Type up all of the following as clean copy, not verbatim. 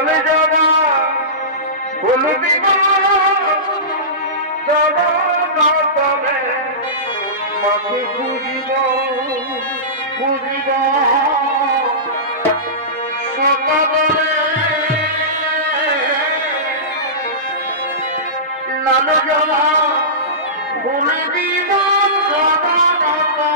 লালে যাবা ফুল দিব জগন্নাথে মাকে খুঁজিব খুঁজিব সকালে লালে যাবা ফুল দিব জগন্নাথে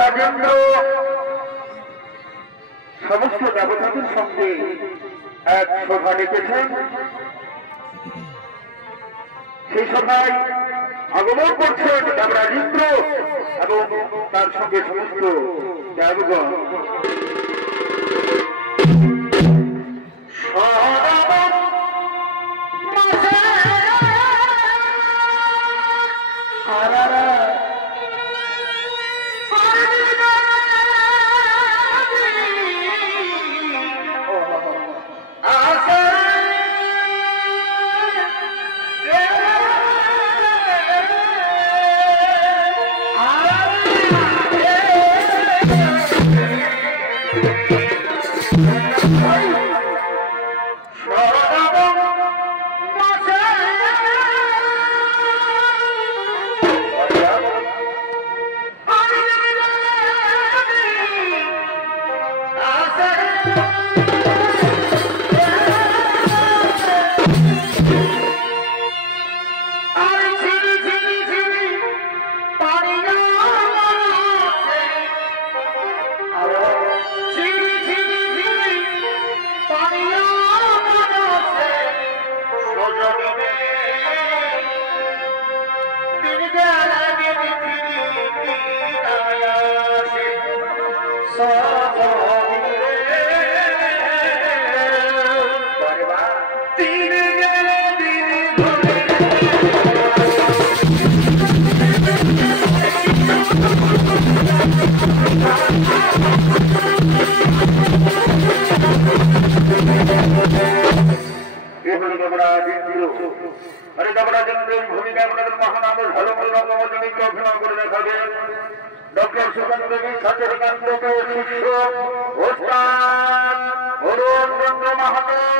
রাজেন্দ্র সমস্ত দেবতাদের সঙ্গে এক সভা ডেকেছেন। সেই সভায় আগমন করছেন রাজেন্দ্র এবং তার সঙ্গে সমস্ত দেবগণ। डॉक्टर सुगंध देवी सचरिकांत के शिष्य उस्ताद अरुण चंद्र महातो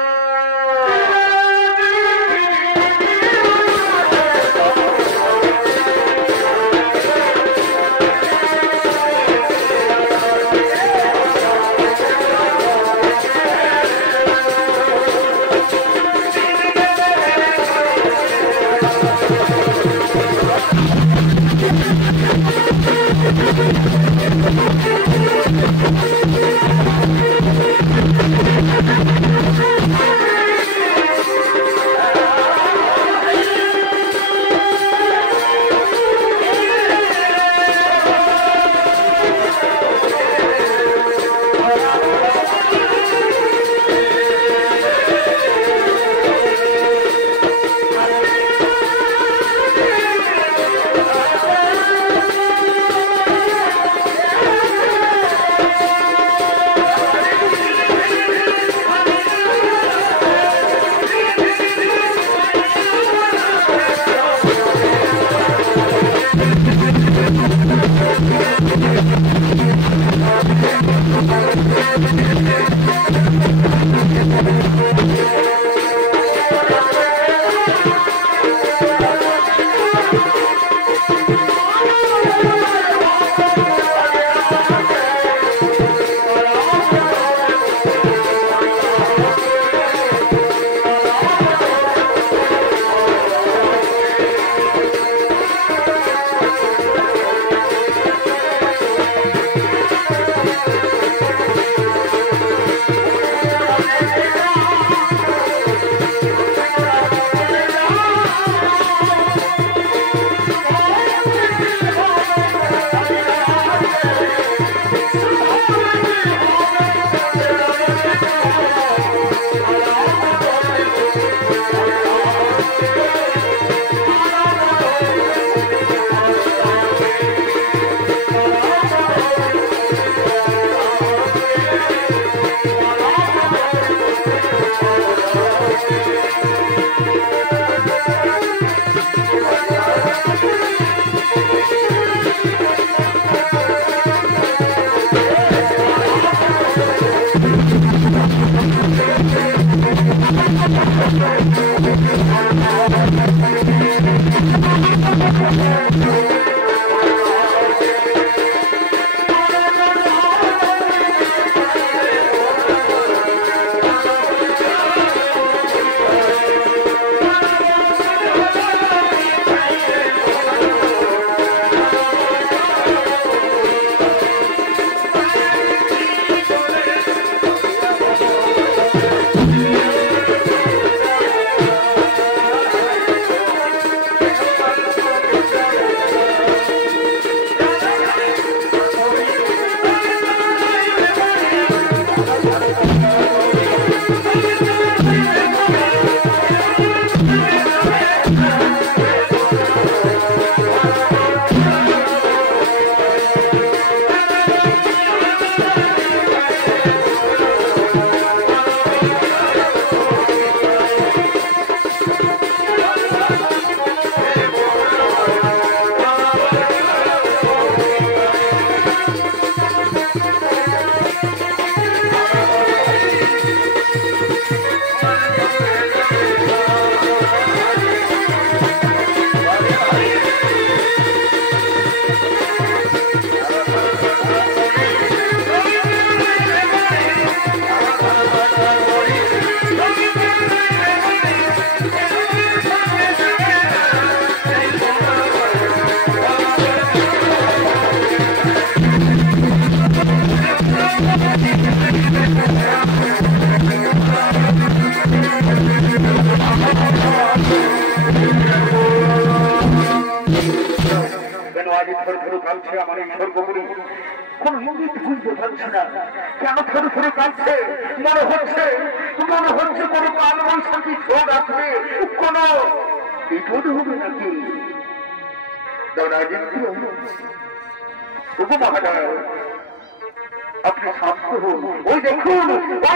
আপনি শান্ত হন। ওই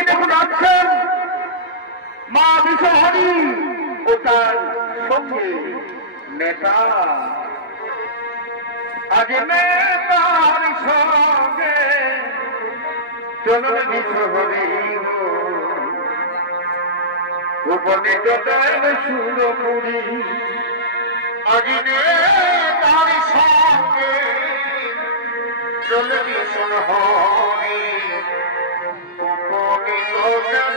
দেখুন আসছেন মা বিশ্বহারী ও তার সঙ্গে নেতা। আজ নেতার সঙ্গে চলন বিশ্বহারী উপনীত দেন সুরপুরী। আজ নেতার সঙ্গে চলন বিশ্বহারী উপনীত দেন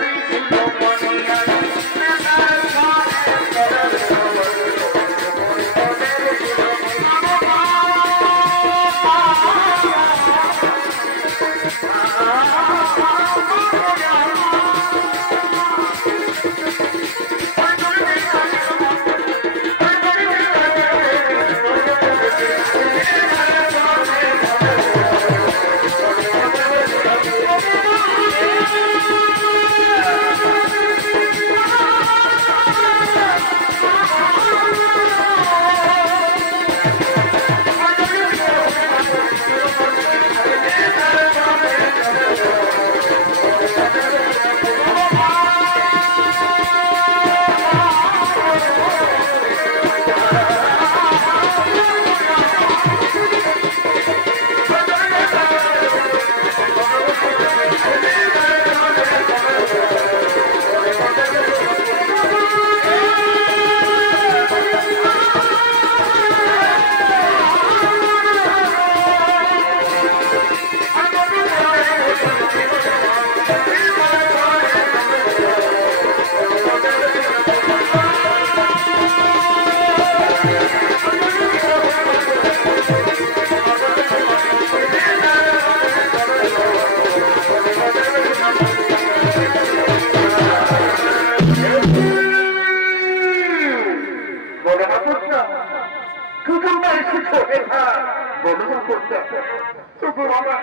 বাবা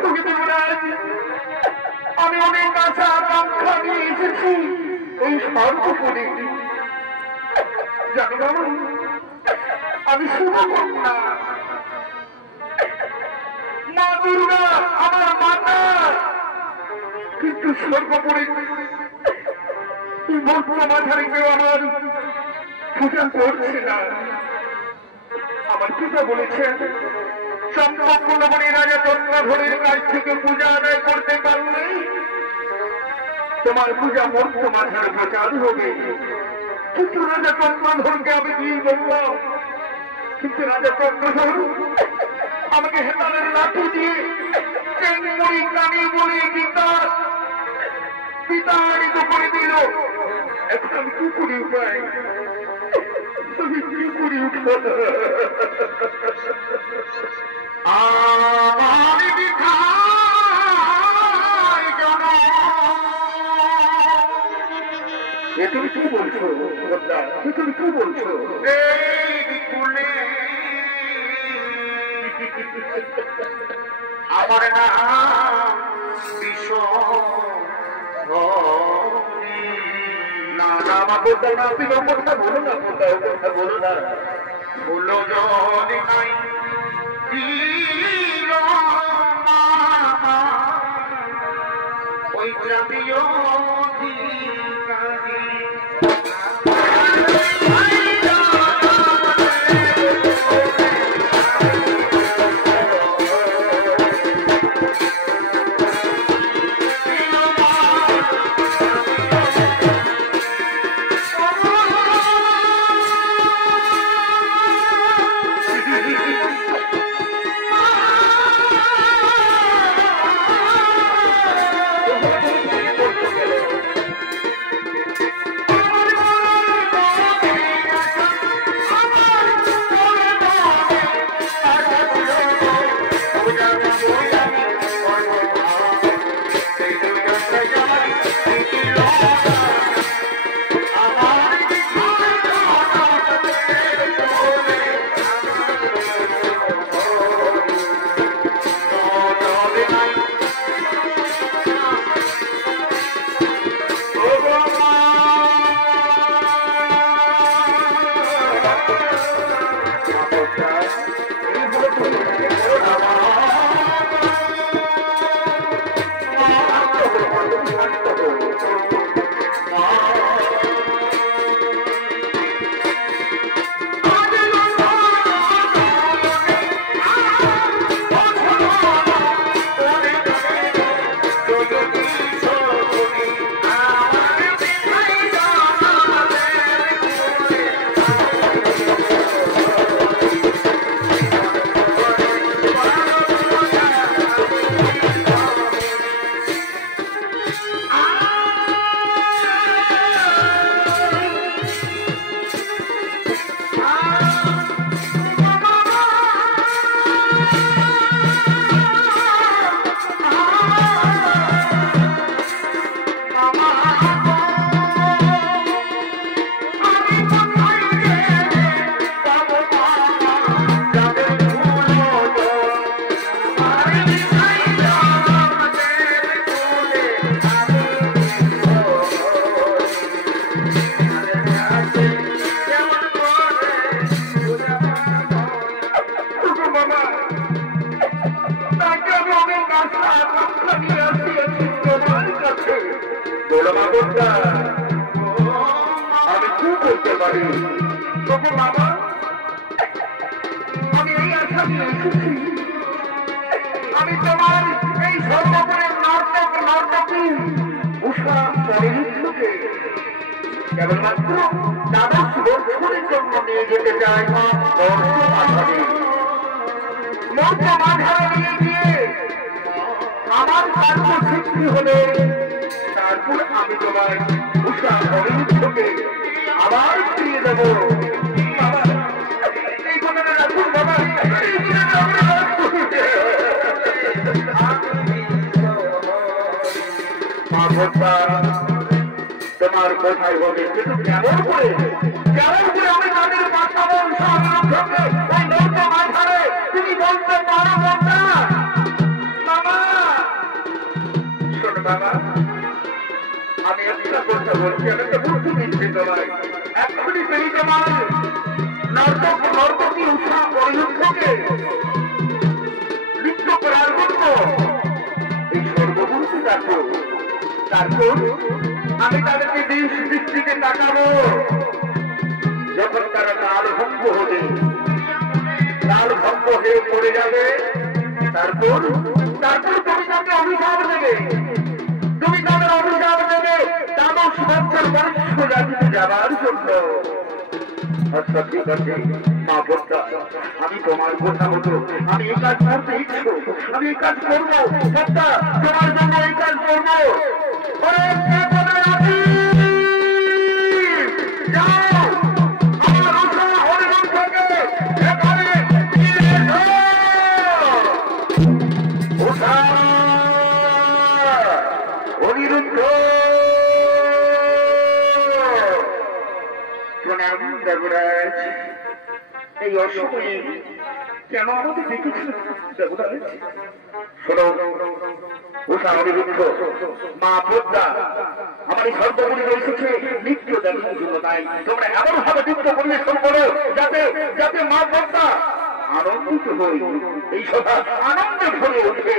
তোকে দেবো না আমি অনেক আশা আকাঙ্ক্ষা নিয়ে এসেছি এই সর্বপরি জানো বাবা আমি শুভকন্যা মা দুর্গা আমার মাতা কিন্তু সর্বোপরি মাথার কেউ আমার পূজা করছে না আমার পিতা বলেছেন চম্পকমণি রাজা চন্দ্রধরের কাছ থেকে পূজা আদায় করতে পারলে তোমার পূজা মন্ত্র মাথার প্রচার হবে কিন্তু রাজা চন্দ্রধরকে আমি কি বললাম কিন্তু রাজা চন্দ্রধর আমাকে হেতালের লাঠি দিয়ে চেঙ্গুড়ি কানি বলে গীতার পিতাড়িত করে দিল এখন আমি কি করি উপায় তুমি কি করি উঠব আমার তুমি কি বলছো তুমি কি বলছো আমার নাম বিশ্ব না না আমার বলতে না আপনি কথা বলো না কথা বলো না বলো যদি নাই ওই জাতীয় আমি কি করতে পারি তবু বাবা আমি এই আশা নিয়ে এসেছি আমি তোমার এই সর্বপরের নর্তকী উষা পরিণীতকে কেবলমাত্র দ্বাদশ বছরের জন্য নিয়ে যেতে চাই মন্ত্র মাঝারে নিয়ে গিয়ে আমার কার্যসিদ্ধি হলে তারপর আমি তোমার উষা পরিণীতকে আবার ফিরিয়ে দেবো এই কথাটা রাখুন বাবা তোমার কোথায় হবে কিন্তু কেমন করে আমি তাদের বাচ্চা বংশ তুমি বলতে পারো বাবা আমি একটা কথা বলছি, আমি একটা বুদ্ধি দিচ্ছি তোমায়, এক্ষুনি পেয়ে তোমার নর্তকী উষা অনিরুদ্ধকে নৃত্য করার জন্য এই সর্বগুরুকে ডাকো। তারপর আমি তাদেরকে দৃষ্টিতে তাকাবো। যখন তারা তালভঙ্গ হবে, তালভঙ্গ হয়ে পড়ে যাবে, তারপর তুমি তাকে অভিশাপ দেবে, তুমি তাদের অভিশাপ দেবে তাদের সঞ্চার মনুষ্য জাতিতে যাবার জন্য। আচ্ছা ঠিক আছে মা বর্তা, আমি তোমার কথা মতো আমি এই কাজ করতে ইচ্ছুক, আমি এই কাজ করবো বর্তা, তোমার জন্য এই কাজ করবো। অনিরুদ্ধ প্রণাম দেবরাজ। এই অসময়ে কেন আমাকে দেখেছিল দেবরাজ? শোনো উষা অনিরুদ্ধ, মা পদ্মা আমার এই সর্বগুলি এসেছে নৃত্য দেখার জন্য। তাই তোমরা এমন ভাবে নৃত্য পরিবেশন করো যাতে মা পদ্মা আনন্দিত হই, এই সভা আনন্দে ভরে ওঠে।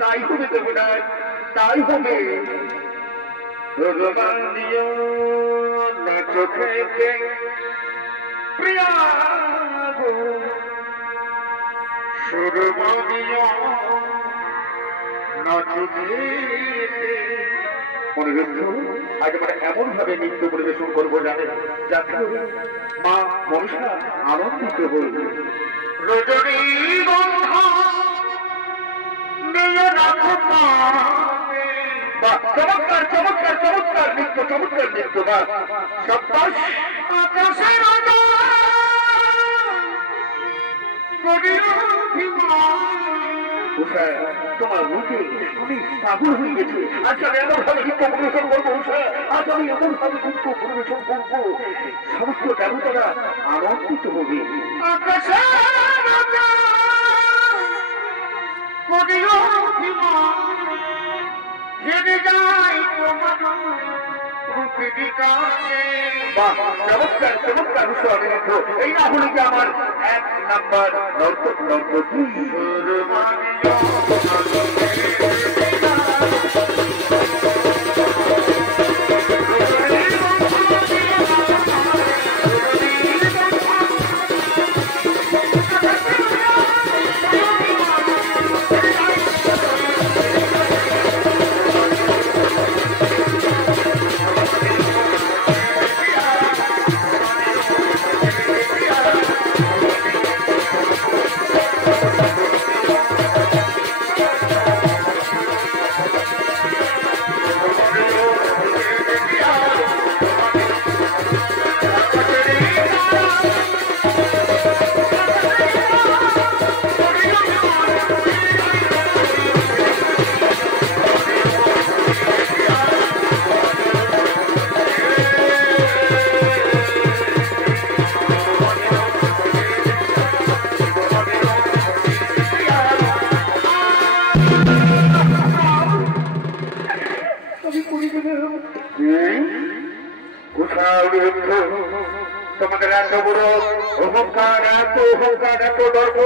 তাই হবে দেবরাজ, তাই হবে। চোখে প্রিয়া সুরমণীয় অনিরুদ্ধ আজ আমরা এমন ভাবে নৃত্য পরিবেশন করবো জানেন যাতে মা মনসা আনন্দিত হই। রজনী গন্ধা নিয়ে রাখো চমৎকার চমৎকার চমৎকার নৃত্য, চমৎকার নৃত্য। বা সপ্তাহ আকাশের তোমার মুখে আমি পাগল হয়ে গেছি। আজ আমি এমন ভাবে নৃত্য পরিবেশন করবো উষা, আজ আমি এমন ভাবে নৃত্য পরিবেশন করবো সমস্ত দেবতারা আনন্দিত হবে। চমৎকার চমৎকার উষা অনিরুদ্ধ, এই না হলে কি আমার 1 নাম্বার নর্তক নর্তকী। তোমাদের এত বড় অহংকার, এত অহংকার, এত গর্ব,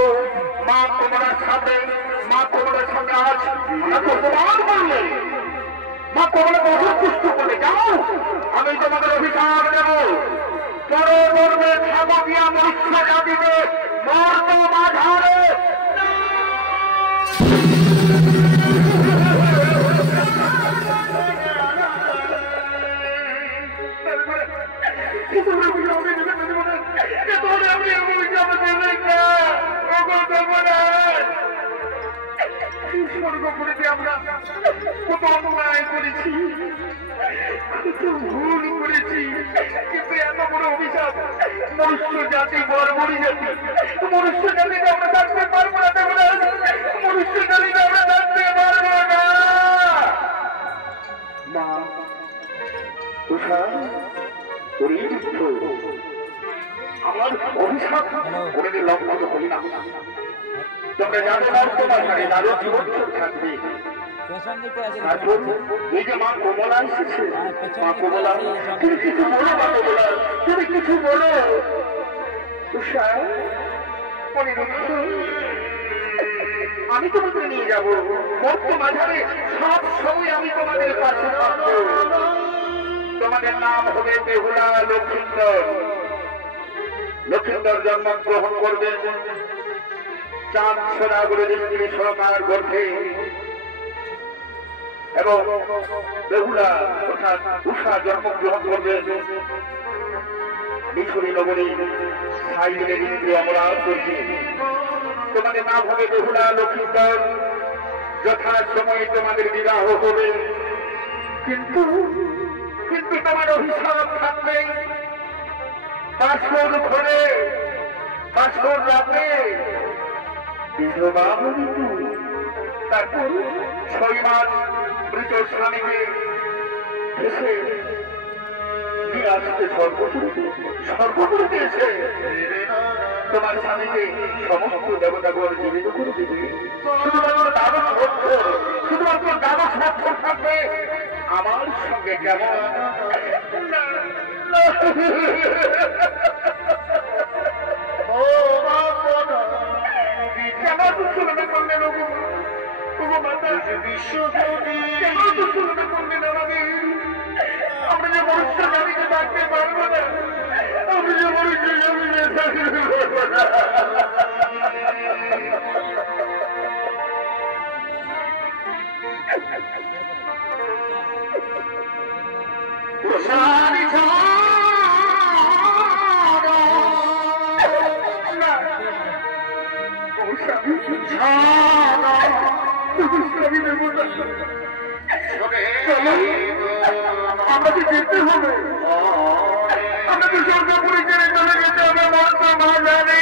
মা কমলার সামনে আজ এত প্রমাণ করলে, মা কমলাকে অসন্তুষ্ট করলে। যাও, আমি তোমাদের অভিশাপ দেব, পরবর্তী থাকবিয়া মনুষ্য জাতিতে মর্ত বাধারে। আমরা কত অন্যায় করেছি, কত ভুল করেছি, কিন্তু এত বড় অভিশাপ মনুষ্য জাতি, বর্বরী জাতি, মনুষ্য জাতিকে আমরা থাকতে পারবো না। মনুষ্য জাতিকে আমরা থাকতে পারবো না। মা উষা আমার অভিশাপ কোনদিন লঙ্ঘন করি না। তোমরা জানো না তোমার সাথে দারুণ জীবন থাকবে। এই যে মা কমলা এসেছে, মা কমলা তুমি কিছু বলো, মা কমলা তুমি কিছু বলো। উষা আমি তোমাকে নিয়ে যাবো মর্ত মাঝারে, সব সময় আমি তোমাদের পাশে থাকবো। তোমাদের নাম হবে বেহুলা লক্ষিন্দর। লক্ষিন্দর জন্মগ্রহণ করবেন চাঁদ সোনাগুলো স্ত্রী সরকার গর্ভে, এবং বেহুলা অর্থাৎ উষা জন্মগ্রহণ করবেন মিশরী নগরী সাইদের স্ত্রী অমরার গর্ভে। তোমাদের নাম হবে বেহুলা লক্ষিন্দর। যথা সময়ে তোমাদের বিবাহ হবে, কিন্তু কিন্তু তোমার অভিশাপ থাকবে বাসর ঘরে, বাসর রাতে বিধবা মৃত্যু। তারপর 6 মাস মৃত স্বামীকে এসে নিয়ে আসতে সর্বপুরীতে এসে তোমার স্বামীকে সমস্ত দেবতাগণ জীবিত করে দিবে। শুধুমাত্র দ্বাদশ বছর থাকবে আমার সঙ্গে। কেমন শুনতে করলেন আমরা যে মনুষ্য জাতিকে থাকতে পারবো না, আমি যে মনুষ্য জাতিকে থাকতে পারবো না। আমাকে যেতে হবে, আমাকে স্বর্গপুরী ছেড়ে চলে যেতে হবে মর্ত মাঝারে।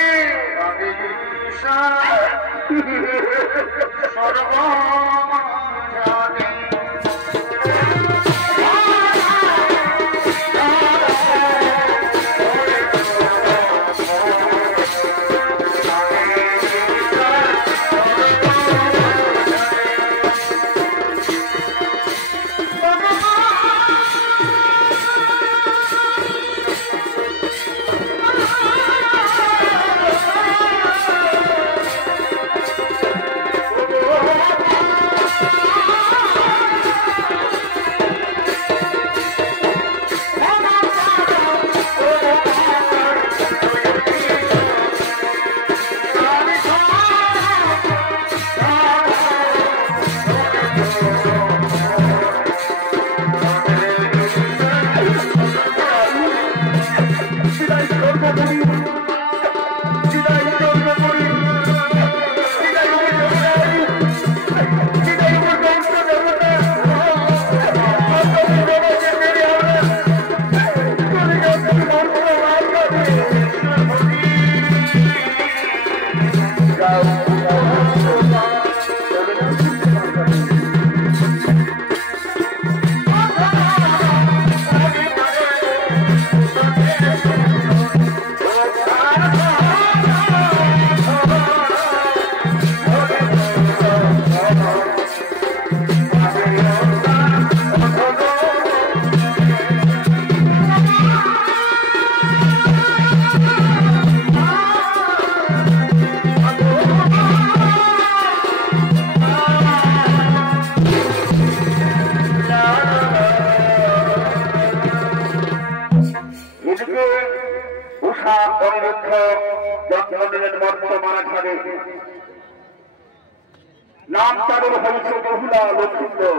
নাম তাদের হয়েছে বেহুলা লক্ষিন্দর।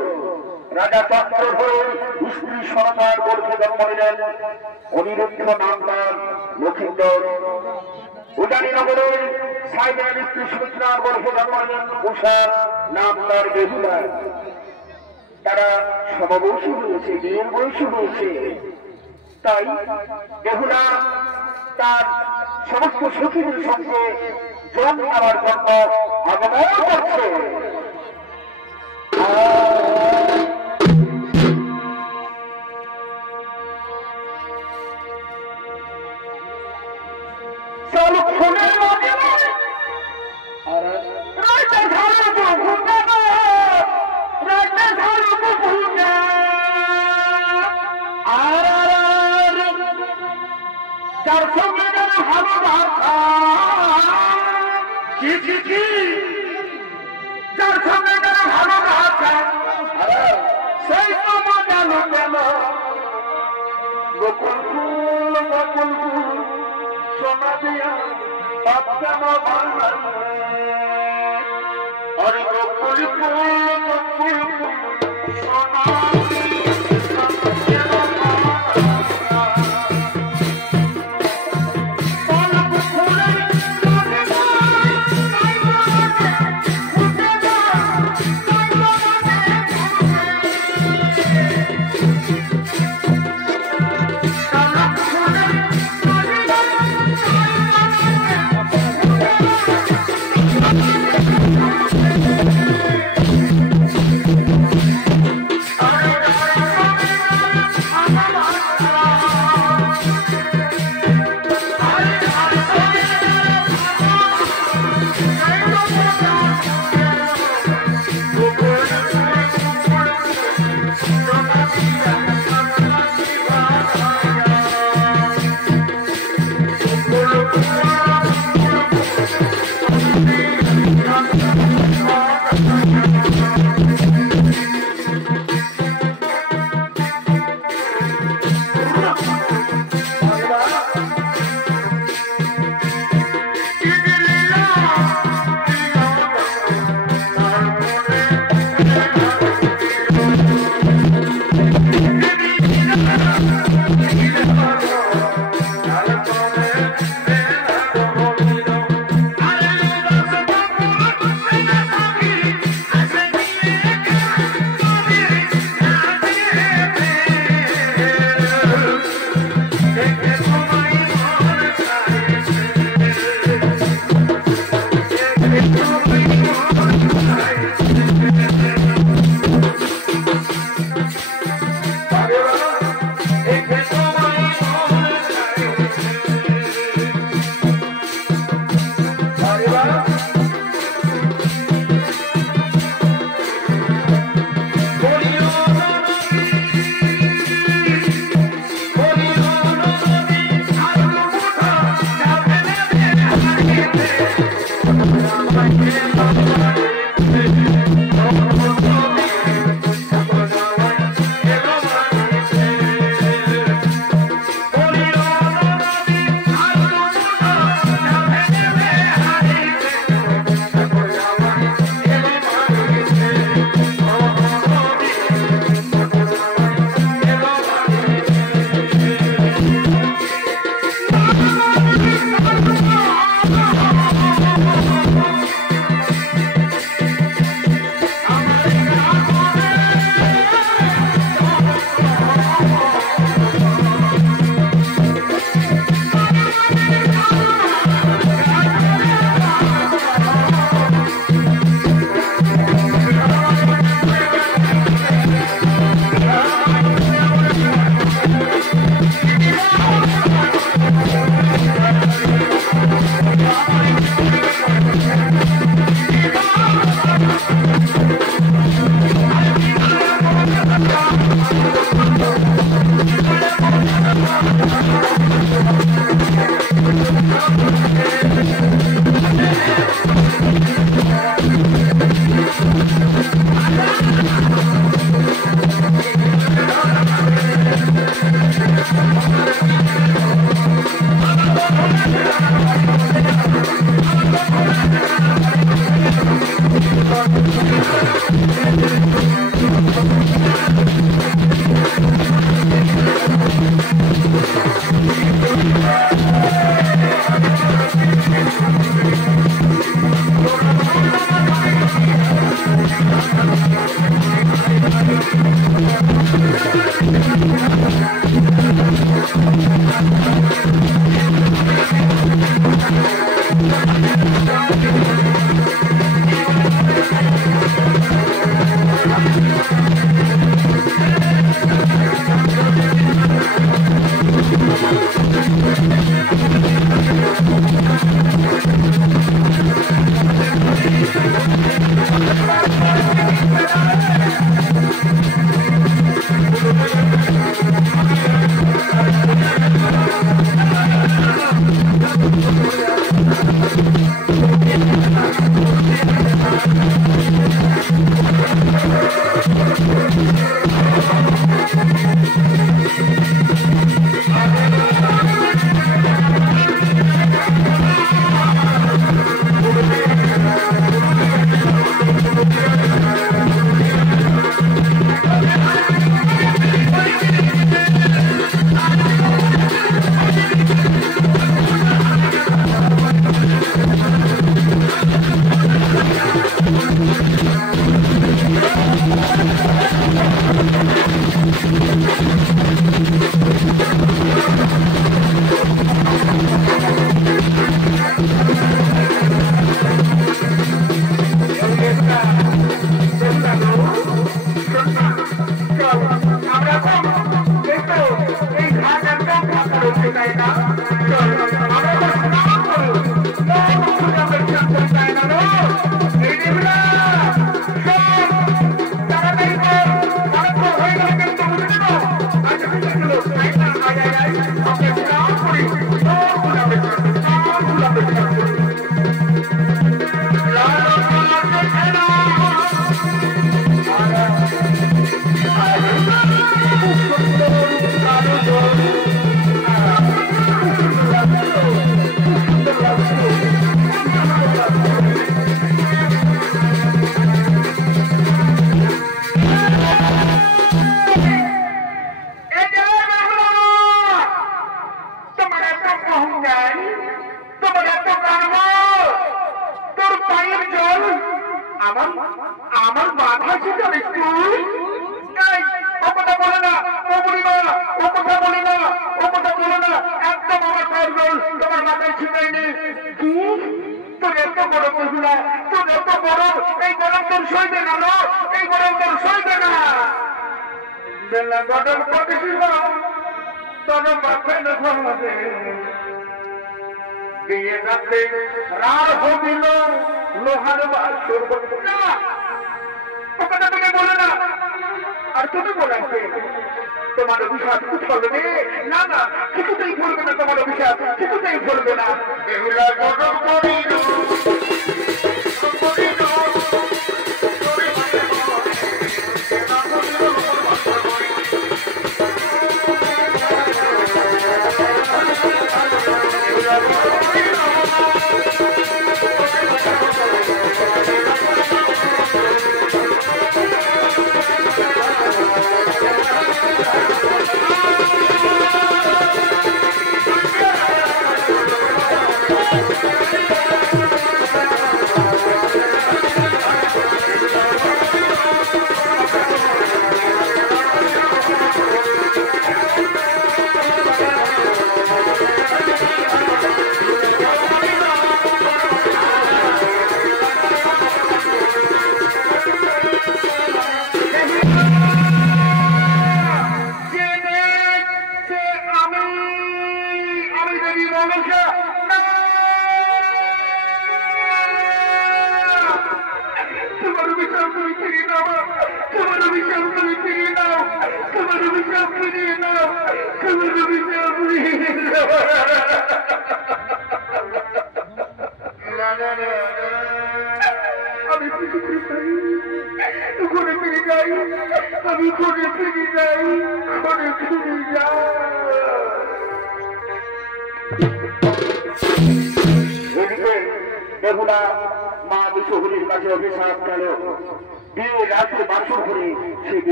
রাজা চক্র ধরে স্ত্রী সরকার গর্ভে জন্ম নিলেন অনিরুদ্ধ নাম তার লক্ষিন্দর। উজানি নগরের সাইদের স্ত্রী সুমিত্রার গর্ভে জন্ম নিলেন উষা নাম তার বেহুলা। তারা সমবয়সী হয়েছে, বিয়ের বয়সী হয়েছে। তাই বেহুলা তার সমস্ত সখীদের সঙ্গে জন নেওয়ার জন্য আগমন করছে। রাজা যার সঙ্গে যেন ভালোবাসা কি যার সঙ্গে যেন ভালোবাসা সেই তো জানো কেন গোকুল ফুল সোনা দিয়া কেন অরে গোকুল ফুল সোনা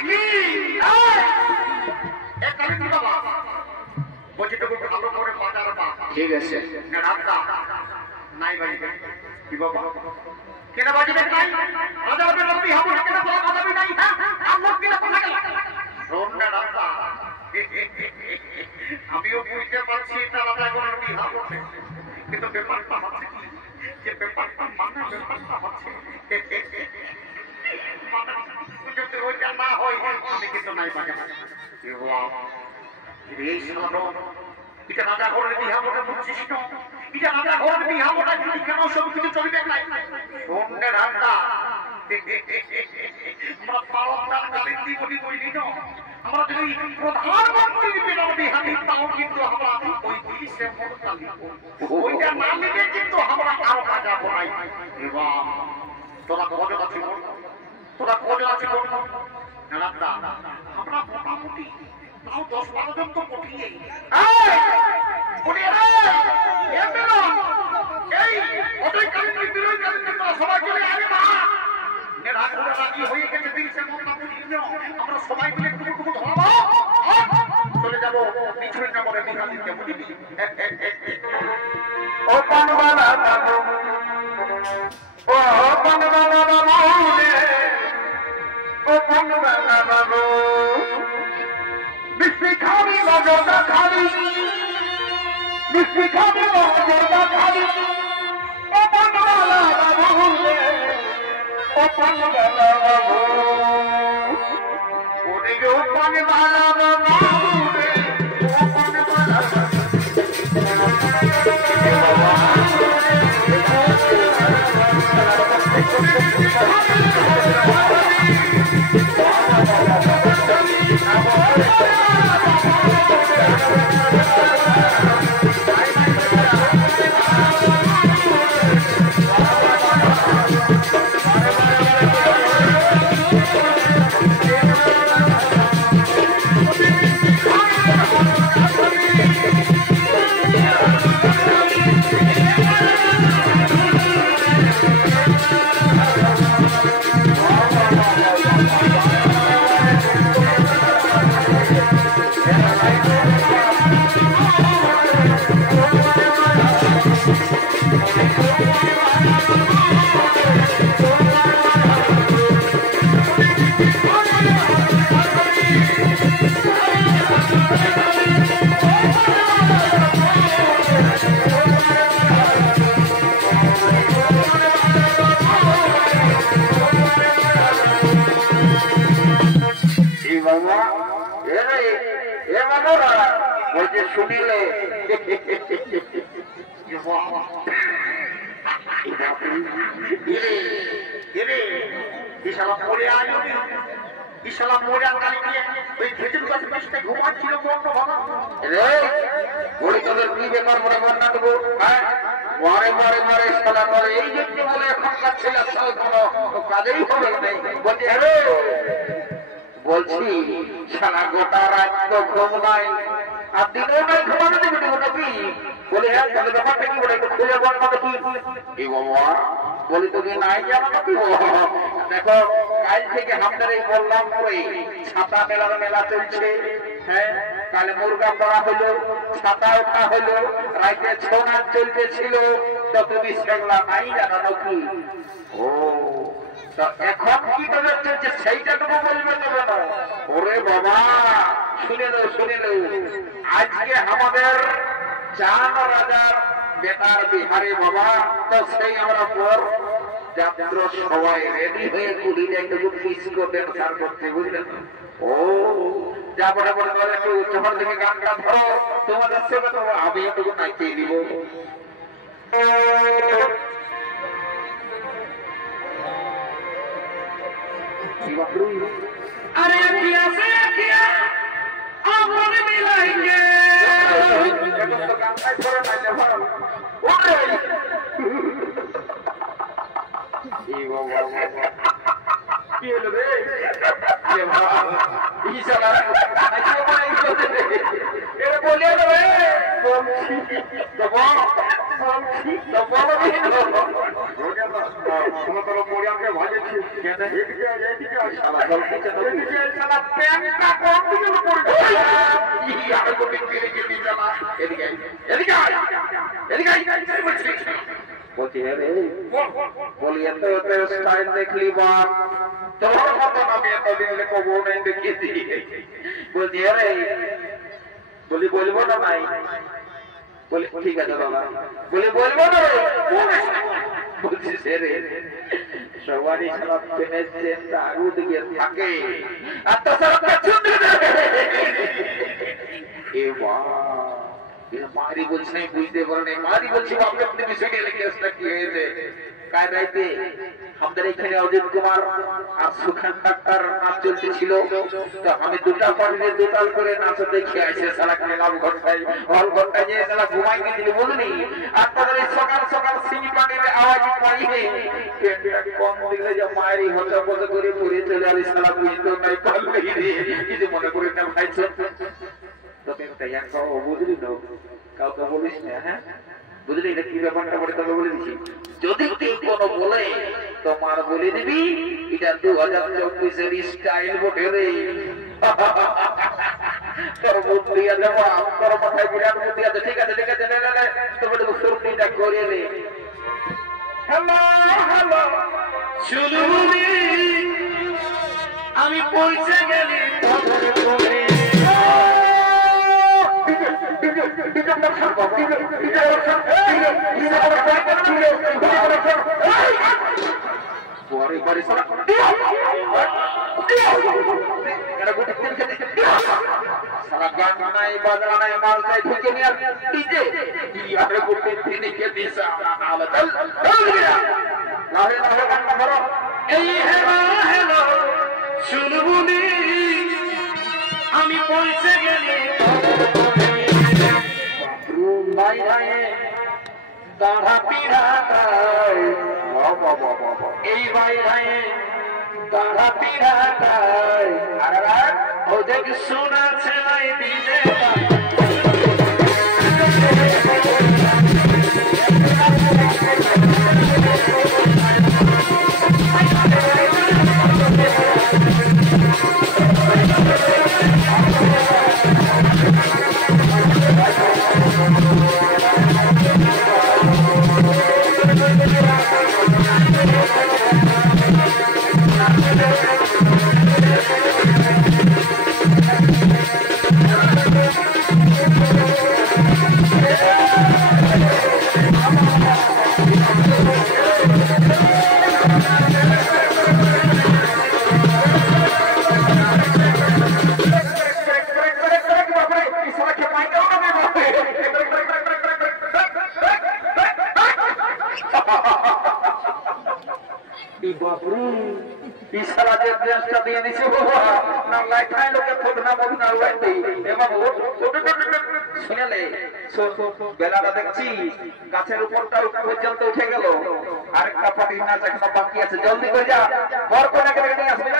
কি ঠিক আছে রাজা নাই বাজিবে কি বাবা কেন বাজিবে নাই রাজা বেলা বিহাব না কেন বাজাবি নাই আমার কি কথা গেল শোন না রাজা আমিও বুঝতে পারছি এটা রাজা কোন বিহাব কিন্তু ব্যাপারটা হচ্ছে কি যে ব্যাপারটা ব্যাপারটা হচ্ছে যদি ওইটা না হয় আমি কিন্তু নাই বাজাবো এই সাধারণ এটা রাজা ঘরের বিহাবটা বুঝছিস না এটা রাজা ঘরের বিহাবটা যদি কেন সব কিছু চলবে নাই শোনে রাজা আমরা পালনদার কালের জীবনী বলি না আমরা যদি প্রধানমন্ত্রী বেনার বিহারি তাও কিন্তু আমরা ওই পুলিশের মতো ওইটা না নিলে কিন্তু আমরা আরো রাজা বলাই তোরা কজন আছে তোরা কজন আছে রাজা আমরা মোটামুটি তাও 10-12 জন তো পঠিয়ে সবাই চলে আরে মা রাজি হয়ে গেছে আমরা সবাই মিলে টুকু ধরাবো চলে যাবো পিছনে নম্বরে বিহার দিতে বুঝলি ও পানবালা বাবু ও পানবালা বাবু ও পানবালা বাবু মিষ্টি খাবি মজা খাবি মিষ্টি খাবি মজা খাবি ও পানবালা বাবু ও পানবালা বাবু ওরে ও পানবালা বাবু ও পানবালা শুনিলে ইসালাম মরে আলো ইসালাম মরে আলি নিয়ে ওই খেজুর গাছ পাশে ঘুমাচ্ছিল বন্ধ বাবা রে বলি তোদের কি ব্যাপার মনে বন্যা দেবো হ্যাঁ মরে মরে মরে সালা করে এই জন্য বলে এখনকার ছেলের সাথে কোনো কাজেই হবে নাই বলছি রে বলছি সারা গোটা রাত তো ঘুম নাই আর দিনেও নাই ঘুমানো দেবে নাকি বলে হ্যাঁ তাহলে ব্যাপারটা কি বলে একটু খুলে বল না দেখি কি বাবা বলি তোকে নাই জানো নাকি দেখো কাল থেকে আমাদের এই বললাম করে ছাতা মেলার মেলা চলছে হ্যাঁ তাহলে মুরগা পড়া হলো ছাতা ওঠা হলো রাইতে ছৌ নাচ চলতেছিল তো তুমি সেগুলা নাই জানো নাকি ও এখন কি তোদের চলছে সেইটা তুমি বলবে তো কেন ওরে বাবা শুনে লো আজকে আমাদের চান রাজার বেটার বিহারে বাবা তো সেই আমরা পর যাত্র সবাই রেডি হয়ে কুড়িলে একটু ডিস্কো ড্যান্সার করতে বুঝলেন ও যা বলে বলে বলে একটু যখন থেকে গানটা ধরো তোমাদের সেবা তো আমি একটু নাচিয়ে দিব अरे अखिया से अखिया आंखों में मिलाएंगे এদিকে বলছি রে বলি এত স্টাইল দেখলি বাপ তোর মতন আমি এতদিন লেখবো নাই দেখিয়েছি বলছি রে বলি বলবো না ভাই বলি ঠিক আছে বাবা বলি বলবো না বলছি সে রে সবারই সারা প্রেমের চেনটা আগু দিকে থাকে আর তাছাড়া এ মা মারি বলছি নাই বুঝতে পারে নাই মারি বলছি বাপরে আপনি বিষয়টা কেসটা কি হয়েছে কার রাইতে আমাদের এখানে অজিত কুমার আর সুখান ডাক্তার নাচ চলতেছিল তো আমি দুটা পার্টিতে দুটাল করে নাচ দেখে আসে সারা ক্লাব ঘন্টায় হল ঘন্টায় যে সারা ঘুমাই গেছিল বুঝলি আর তাদের সকাল সকাল সিং পানির আওয়াজ পাইয়ে কম দিলে যে মায়েরই হতে বলতে করে পড়ে চলে আলি সারা বুঝতে নাই পারলে কিছু মনে করি না ভাই তোকে তৈয়ার করো বুঝলি না কাউকে বলিস না হ্যাঁ বুঝলি এটা কি ব্যাপারটা বলে তোকে বলে দিচ্ছি যদি কেউ কোনো বলে তোমার বলে দিবি এটা 2024-এর স্টাইল বটে রে তোর বুদ্ধি আছে তোর মাথায় বিরাট বুদ্ধি আছে ঠিক আছে তবে তো সর্দিটা করে রে হ্যালো হ্যালো শুনুনি আমি পৌঁছে গেলি সারা গান নাই বাজনা নাই মাল চাই থেকে নিয়ে ডিজে আরে গোটে দিনে কে দিশা আলাদা লাহে লাহে গান ধরো এই হেলো হেলো শুনবুনি আমি পৌঁছে গেলি ভাই ভাই দাঁড়া পিড়াটাই এই ভাই ভাই দাঁড়া পিড়াটাই ও দেখ শোনা ছেলাই দিলে বেলাটা দেখছি গাছের উপরটা পর্যন্ত উঠে গেল আরেকটা পার্টি নাচ এখনো বাকি আছে জলদি করে যা বর করে নিয়ে আসবে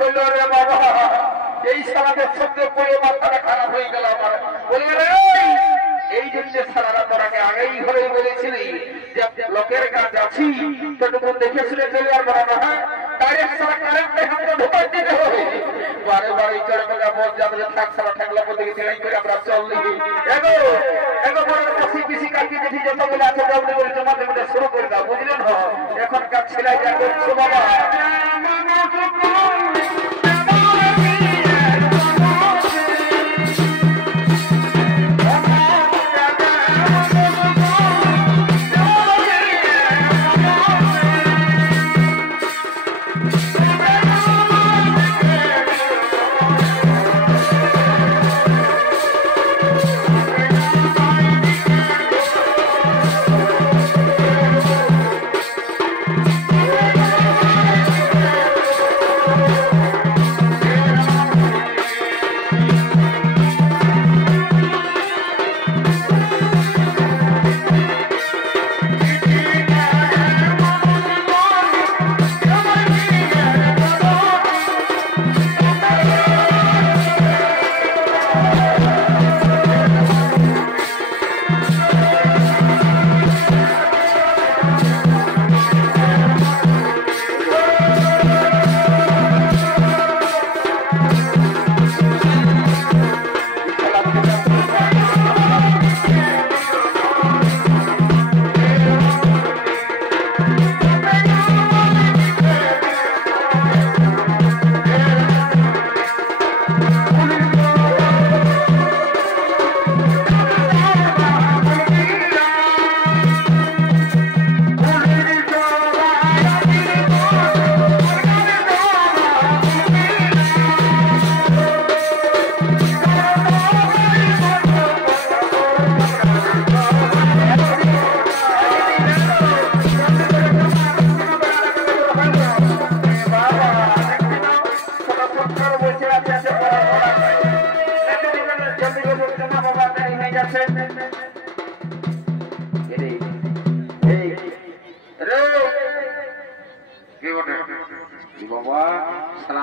হইল রে বাবা, এই সালাদের সঙ্গে পড়ে মাথাটা খারাপ হয়ে গেল আমার। বলি রে এই জন্য সালারা তোরাকে আগেই ঘরে বলেছিলি যে লোকের কাজ আছি ততটুকু দেখে শুনে চলে আর বলা না, ডাইরেক্ট সারা কারেন্টে হাতে ঢুকাই দিতে হবে। বারে বারে চলে গেলে মন যাবে থাক সারা ঠাকলা পর দিকে চেনাই করে আমরা চললি। এগো এগো বড় কষি পিসি কাকি দেখি যতগুলো আছে ডবলি করে তোমাদের মধ্যে শুরু করে দাও, বুঝলেন? এখনকার ছেলে যা করছো বাবা,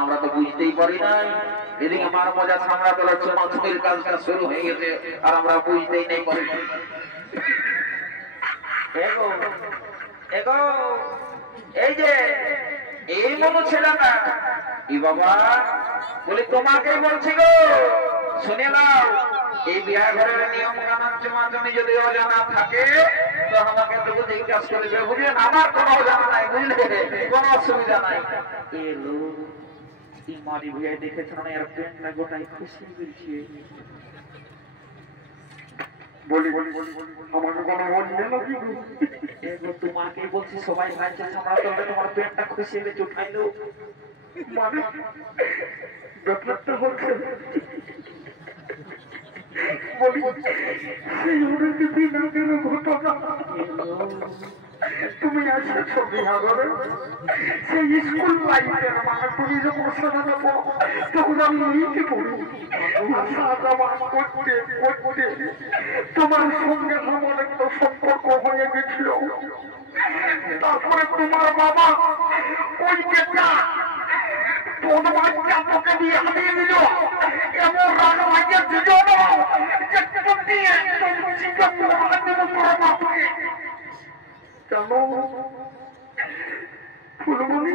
আমরা তো বুঝতেই পারি না। এদিকে আমার মজা সামরা তোলা চুমা চুমির কাজটা শুরু হয়ে গেছে আর আমরা বুঝতেই নেই পারি। এই যে এই মনে ছিল না এই বাবা, বলি তোমাকেই বলছি গো, শুনে নাও। এই বিহার ঘরের নিয়ম কানুন চুমাচুমি যদি অজানা থাকে তো আমাকে তবু জিজ্ঞাসা করবে, বুঝলেন? আমার কোনো অজানা নাই, বুঝলে, কোনো অসুবিধা নাই। এলো মারি ভুয়া দেখেছ না, এর প্রেমটা গোটাই খুশি বলছে। বলি আমাকে কোনো মন নেই নাকি? এগো তোমাকে বলছি, সবাই ভাইছে আমরা তবে তোমার পেটটা খুশি হবে চুটাইলো। মানে ব্যাপারটা হচ্ছে বলি সেই দিনের ঘটনা তুমি আসে ছবি আগরে সেই স্কুল লাইফের মানে তুমি যখন শোনা যাবো তখন আমি নিতে পড়ি করতে তোমার সঙ্গে আমার একটা সম্পর্ক হয়ে গেছিল। তারপরে তোমার বাবা ওই বেটা তোমার চাপকে দিয়ে হারিয়ে দিল, এমন রাগ লাগিয়ে দিল না দিয়ে কেন ফুলমণি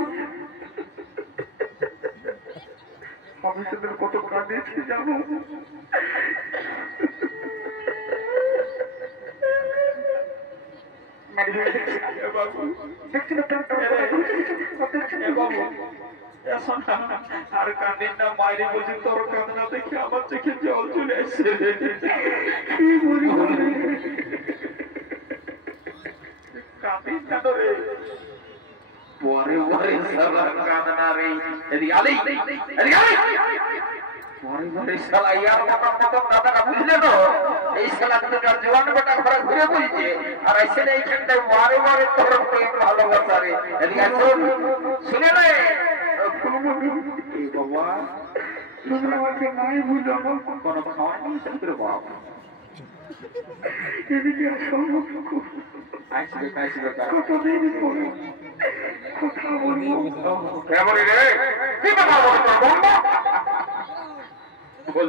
আমি সেদিন কত কাঁদিয়েছি জানো? আর কাঁদিন না, মায়ের বলছি তোর কাঁদনা দেখে আমার চোখে জল চলে আসছে। কি বলি কাঁদিন না রে, পরে পরে সারা কাঁদনা রে। এদিকে আলি পরে পরে সালা ইয়ার মতন দাদাটা বুঝলে তো, এই সালা দুটার জোয়ান বেটা ঘরে ঘুরে বলছে আর এসে এইখানটায় মারে মারে তোর প্রেম ভালোবাসা রে। এদিকে শুনে রে বাবা, তুমি আমাকে নাই বুঝো না, কোনো খাওয়া নেই তোর বাবা। এদিকে আসবে কতদিন পরে কথা বলবো। কেমন রে কি কথা বলবো বলবো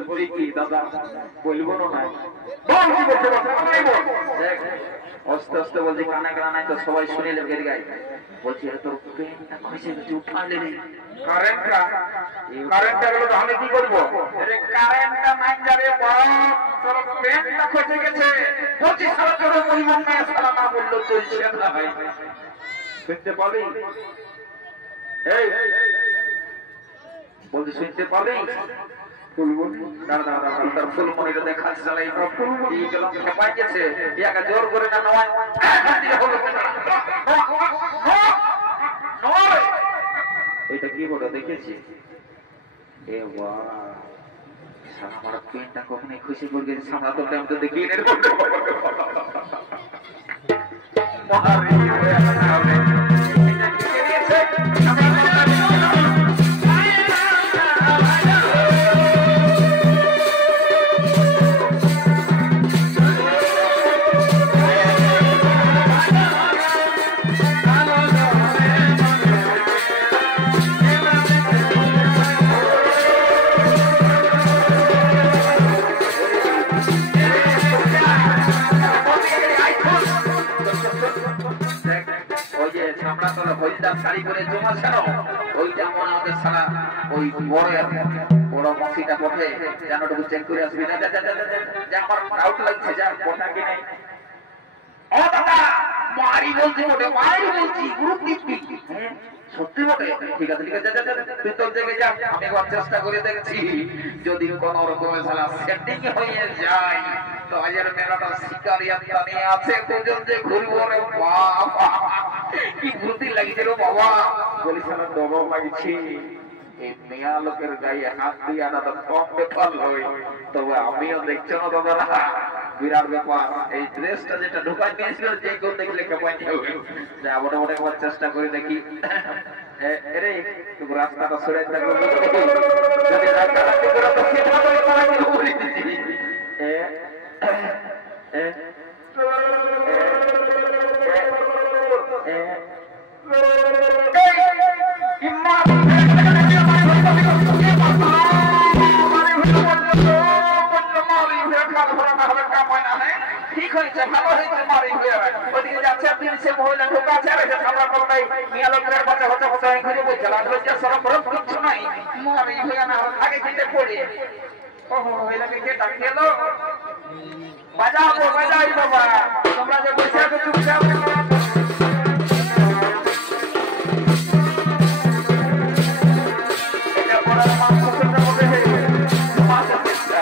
বলছি কি দাদা বলবো না বল কি বলতে বল দেখ আস্তে আস্তে বলছি কানে কানায় তো সবাই শুনে লেগে গাই বলছি এত পেনটা খসে গেছে উঠালে রে কারেন্টটা গেলে তো আমি কি করবো আরে কারেন্টটা নাই যাবে বড় তোর পেনটা খসে গেছে বলছি সারা তোর পরিমাণ না সারা না বললো চলছে না ভাই শুনতে পাবি এই বলছি শুনতে পাবি দাঁড়া দাঁড়া দাঁড়া তার ফুলমণিটা দেখাচ্ছে চালাই ফুলমণি গেল খেপাই গেছে ইয়াকে জোর করে না নয় এটা কি বড় দেখেছি এ বাহ আমার পেনটা কখনোই খুশি করে গেছে সামনে তো টাইম তো দেখি এর বলতে শাড়ি করে জমা ছাড়ো ওইটা মনে আমাদের সারা ওই বড় মসিটা পথে জানোটুকু চেক করে আসবি না যা আমার ডাউট লাগছে যা কথা কি নেই ও দাদা মারি বলছি ওটা মারি বলছি গ্রুপ দিবি সত্যি বটে ঠিক আছে ঠিক আছে তুই তোর জায়গায় যা আমি একবার চেষ্টা করে দেখছি যদি কোন রকমের সালা সেটিং হয়ে যায় তো আজের মেলাটা শিকারিয়া নিয়ে আছে দুজন যে ঘুরবো রে বাবা কি ঘুরতি লাগিছিল বাবা বলি সালা ডবল লাগিছি এই মেয়া লোকের গায়ে হাত দিয়ে আনা তো কম ব্যাপার হয় তবে আমিও দেখছো না দাদা বিরাট ব্যাপার এই ড্রেসটা যেটা ঢোকাই দিয়েছিল যে কেউ দেখলে কেপাই যাবে যা মোটামুটি একবার চেষ্টা করে দেখি এরে তুমি রাস্তাটা সরে থাকবে যদি রাস্তাটা পুরো তো সেটা করে তারা কি বলে দিছি ঠিক হয়েছে ভালো হয়েছে মারি হয়ে ওদিকে যাচ্ছে সে মহিলা ঢোকা আছে আমরা বল নাই মিয়া লোকের বাচ্চা হতে হতে ঘুরে বলছে লজ্জা সরম বরম কিচ্ছু নাই মারি হয়ে না আগে খেতে পড়ে ওহো মহিলাকে কে ডাক গেল বাজাও বাজাই বাবা তোমরা যে বসে আছো চুপচাপ এটা পড়ার মাছ করতে হবে মাছ চেষ্টা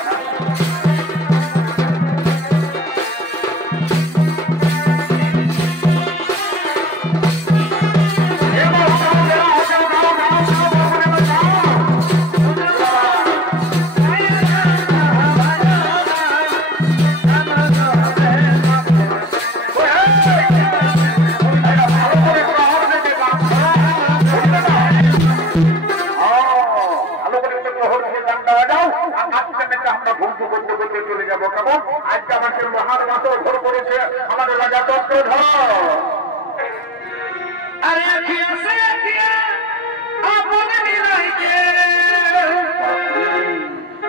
আজকে আমাকে মহান মাসের ঘর করেছে আমাদের রাজা চক্রধর আরে আপনি মিলাইকে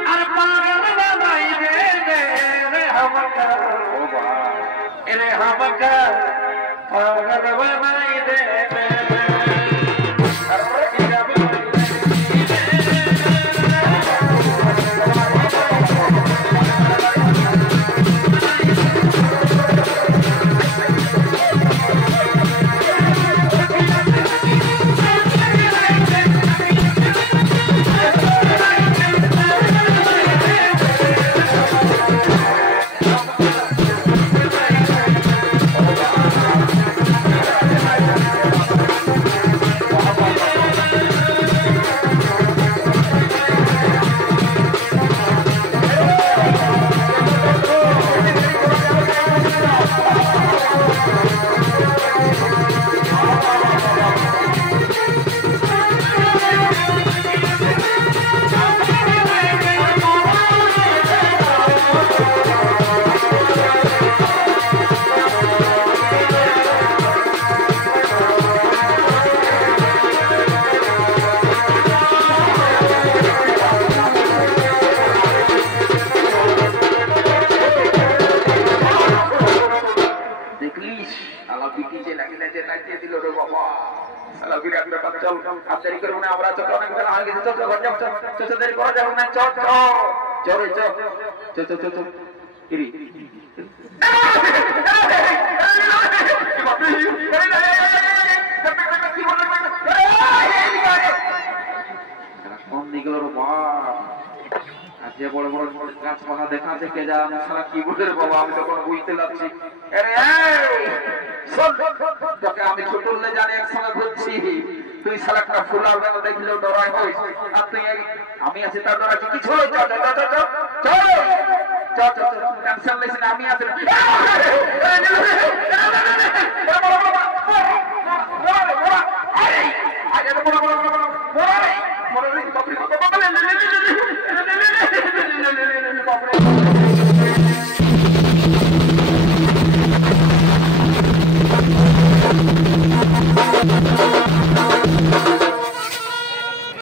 আর পাগল বানাই দে রে हमका এরে हमका পাগল বানাই দে কি যে লাগিলে যে লাগিয়ে দিল রে বাবা শালা বিরাট ব্যাপার চল আর দেরি করব না আমরা চল অনেক বেলা হয়ে গেছে চল চল ঘর যাও চল চল দেরি করা যাবে না চল চল চল রে চল চল চল চল ইরি কোন দিকে রে বাবা আজ যে বড় বড় গাছ পাতা দেখা থেকে যা শালা কি বলে রে বাবা আমি তো কোনো বুঝতে লাগছি আরে এই শোন তোকে আমি ছোটলে জানি একসঙ্গে ঘুরছি তুই শালা একটা ফুলার বেলা দেখলেও ডরাই হইস আর তুই আমি আছি তার ডরা কি কিছু হলো চল চল চল চল চল চল টেনশন লিস না আমি আছি